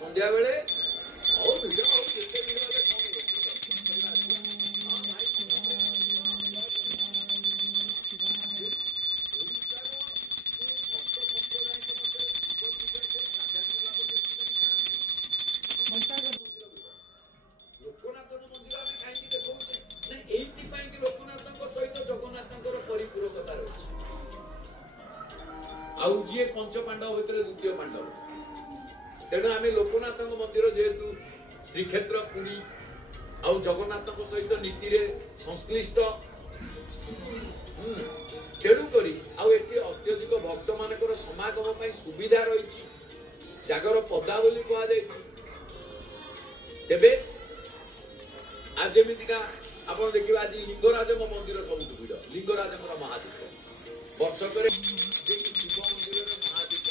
ସନ୍ଧ୍ୟା ବେଳେ ଆଉ ଭିଡ଼ ଆଉ କେତେ ଭିଡ଼ ହେଲେ ଲୋକନାଥଙ୍କ ମନ୍ଦିର ଆମେ କାହିଁକି ଦେଖାଉଛେ ନା ଏଇଥିପାଇଁ କି ଲୋକନାଥଙ୍କ ସହିତ ଜଗନ୍ନାଥଙ୍କର ପରିପୂରକତା ରହିଛି। ଆଉ ଯିଏ ପଞ୍ଚ ପାଣ୍ଡବ ଭିତରେ ଦ୍ୱିତୀୟ ପାଣ୍ଡବ, ତେଣୁ ଆମେ ଲୋକନାଥଙ୍କ ମନ୍ଦିର ଯେହେତୁ ଶ୍ରୀକ୍ଷେତ୍ର ପୁରୀ ଆଉ ଜଗନ୍ନାଥଙ୍କ ସହିତ ନୀତିରେ ସଂଶ୍ଳିଷ୍ଟ, ତେଣୁ କରି ଆଉ ଏଠି ଅତ୍ୟଧିକ ଭକ୍ତ ମାନଙ୍କର ସମାଗମ ପାଇଁ ସୁବିଧା ରହିଛି, ଜାଗର ପଦା ବୋଲି କୁହାଯାଇଛି। ତେବେ ଆଜି ଯେମିତିକା ଆପଣ ଦେଖିବେ ଆଜି ଲିଙ୍ଗରାଜଙ୍କ ମନ୍ଦିର ସବୁଠୁ ଭିଡ଼, ଲିଙ୍ଗରାଜଙ୍କର ମହାଦୀପ ବର୍ଷକରେ ଶିବ ମନ୍ଦିରରେ ମହାଦୀପ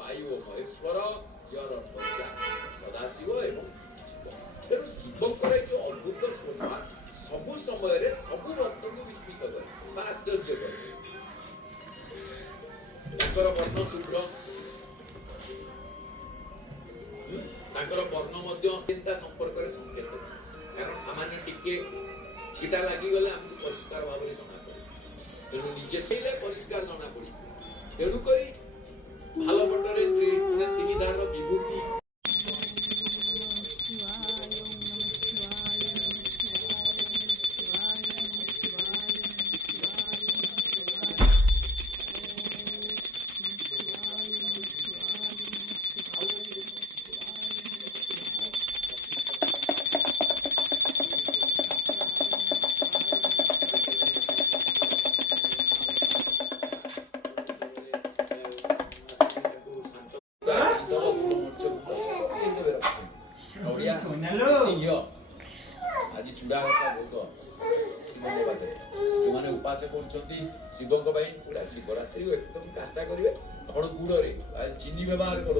ବାୟୁ ଓ ମହେଶ୍ୱର, ୟର ସଦାଶିବ ଏବଂ ତେଣୁ ଶିବଙ୍କର ଏ ଯୋଉ ଅଦ୍ଭୁତ ଶୋଭା ସବୁ ସମୟରେ ସବୁ ଭକ୍ତଙ୍କୁ ବିସ୍ମିତ କରେ ବା ଆଶ୍ଚର୍ଯ୍ୟ କରେ। ତାଙ୍କର ବର୍ଣ୍ଣ ଶୁଭ୍ର, ତାଙ୍କର ବର୍ଣ୍ଣ ମଧ୍ୟ ଚିନ୍ତା ସମ୍ପର୍କରେ ସଂକେତ, କାରଣ ସାମାନ୍ୟ ଟିକେ ଛିଟା ଲାଗିଗଲେ ଆମକୁ ପରିଷ୍କାର ଭାବରେ ଜଣାପଡେ, ତେଣୁ ନିଜେ ସେଇଲେ ପରିଷ୍କାର ଜଣା ପଡିବ। ତେଣୁକରି ভাল ପଟରେ ତିନି ଧାରର ବିଭୂତି ଆଜି ଚୁଡ଼ା ଘଷା ଭୋଗ ଶିବଙ୍କ ପାଖରେ ଯୋଉମାନେ ଉପାସ କରୁଛନ୍ତି ଶିବଙ୍କ ପାଇଁ ପୁରା ଶିବରାତ୍ରି ଏକଦମ କାଷ୍ଟା କରିବେ, ଆପଣ ଗୁଡରେ ଚିନି ବ୍ୟବହାର କରନ୍ତୁ।